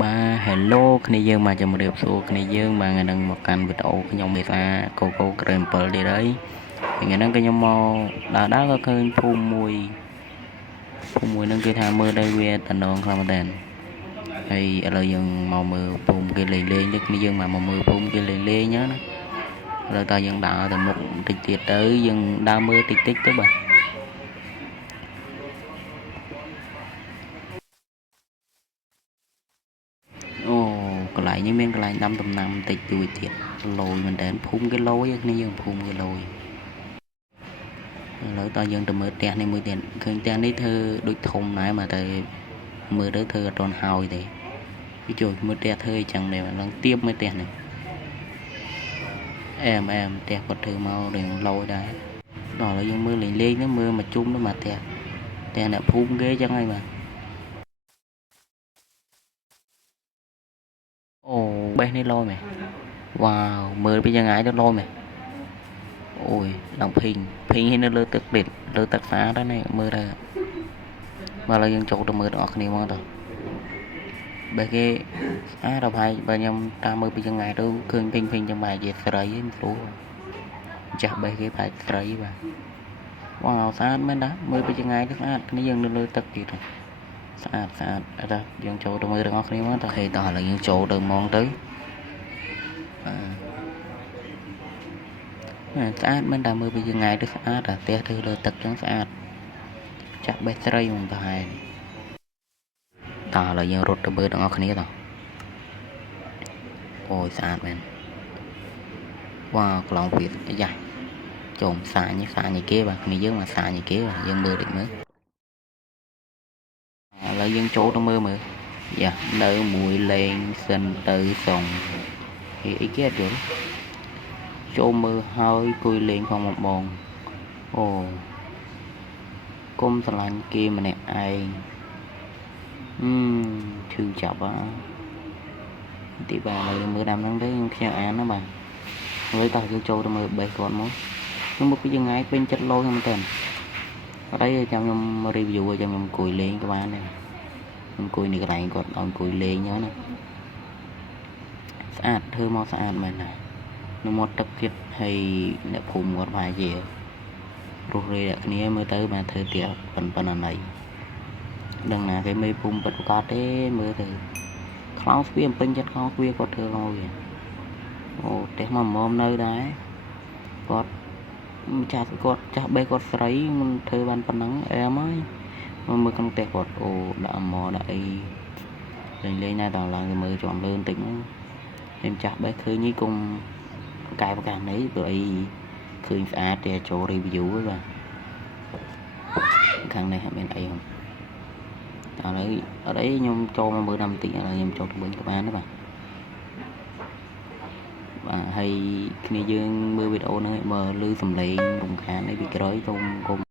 Ba hello គ្នាយើងមកជម្រាបសួរគ្នាយើងមកថ្ងៃហ្នឹងមកកាន់វីដេអូខ្ញុំមេសាកូកូក្រែម7ទៀតហើយថ្ងៃហ្នឹងក៏ខ្ញុំមកដើរក៏ឃើញភូមិមួយហ្នឹងគេថាមើលទៅវាតំណងខ្លាំងមែនតើហើយឥឡូវយើងមកមើលភូមិគេលេងទៅគ្នាយើងមកមើលភូមិគេលេងណាឥឡូវតើយើងដើរទៅមុខបន្តិចទៀតទៅយើងដើរមើលតិចទៅបាទអូកន្លែងនេះមានកន្លែងដាំដំណាំបន្តិចតួចទៀតលយមែនតើភូមិគេលយគ្នាយើងភូមិគេលយឥឡូវតើយើងទៅមើលផ្ទះនេះមួយទៀតឃើញផ្ទះនេះធ្វើដូចធំដែរមកតែមើលទៅធ្វើអត់ទាន់ហើយទេវាចូលមើលផ្ទះធ្វើអញ្ចឹងដែរឡើងទៀបមើលផ្ទះនេះអែមផ្ទះគាត់ធ្វើមករៀងលយដែរដល់ឥឡូវយើងមើលលេងទៅមើលមកជុំទៅមកផ្ទះអ្នកភូមិគេអញ្ចឹងហើយបាទអូបេះនេះលយមែនវ៉ាវមើលពីយ៉ាងណាទៅលយមែនអូយឡើងភីងឲ្យនៅលើទឹកទៀតលើទឹកស្អាតហ្នឹងមើលទៅមកឥឡូវយើងចូលទៅមើលទាំងអស់គ្នាមកទៅបែរគេស្អាតដល់ហើយបើខ្ញុំតាមមើលពីយ៉ាងណាទៅឃើញភីងចឹងបែរជាស្រីហ្នឹងព្រោះចាស់បែរគេបែរស្រីបាទវ៉ាវស្អាតមែនតាមើលពីយ៉ាងណាទៅស្អាតគ្នាយើងនៅលើទឹកទៀតស្អាតអត់យើងចូលទៅមើលទាំងអស់គ្នាមកទៅហេតោះឥឡូវយើងចូលទៅហ្មងទៅស្អាតមែនតាមើលពីយ៉ាងណាទៅស្អាតអាផ្ទះធ្វើលើទឹកចឹងស្អាតចាស់បេះស្រីមកប្រហែលតោះឥឡូវយើងរត់ទៅមើលទាំងអស់គ្នាតោះអូយស្អាតមែនវ៉ាក្លងពីអាយ៉ាចូលសាញគេបាទគ្នាយើងមកសាញគេបាទយើងមើលតិចមើលឥឡូវយើងចូលទៅមើលយ៉ានៅមួយលេងសិនទៅសុងអីគេអត់យល់ចូលមើលហើយគួយលេងផងបងអូគុំស្រឡាញ់គេម្នាក់ឯងឈឺចាប់ទីបាទឥឡូវមើលដាំហ្នឹងទៅខ្ញុំខ្ជិលអានណាបាទហើយតោះយើងចូលទៅមើលបេះគាត់មកខ្ញុំមកពីយ៉ាងណាពេញចិត្តលោហ្នឹងមែនតើអត់អីចាំខ្ញុំ review ឲ្យចាំខ្ញុំអង្គុយលេងក៏បានដែរខ្ញុំអង្គុយនៅកន្លែងគាត់ឲ្យអង្គុយលេងហ្នឹងណាស្អាតធ្វើមកស្អាតមែនណានៅមាត់ទឹកទៀតហើយអ្នកភូមិគាត់ប្រហែលជារស់រាយគ្នាមើលទៅបានធ្វើទៀតប៉ុណ្ណាណៃដឹងណាគេមេភូមិពិតប្រកបទេមើលទៅខ្លោងស្វាពេញចិត្តខ្លោងស្វាគាត់ធ្វើមកវាអូផ្ទះមកមុំនៅដែរគាត់ចាស់បេះគាត់ស្រីមិនធ្វើបានប៉ុណ្ណឹងអែមហើយមើលក្នុងផ្ទះគាត់អូដាក់អមដាក់អីលេងណាដល់ឡើងទៅមើលជាប់លើបន្តិចខ្ញុំចាស់បេះឃើញនេះគុំកាយប្រកាសនេះព្រោះអីឃើញស្អាតតែចូល review ហ្នឹងបាទខាងនេះមានអីkhôngឥឡូវអត់អីខ្ញុំចូលមកមើលតាមបន្តិចឥឡូវខ្ញុំចូលទៅវិញក៏បានដែរបាទហើយគ្នាយើងមើលវីដេអូហ្នឹងមើលឮសំឡេងរំខានអីពីក្រោយសូមកុំ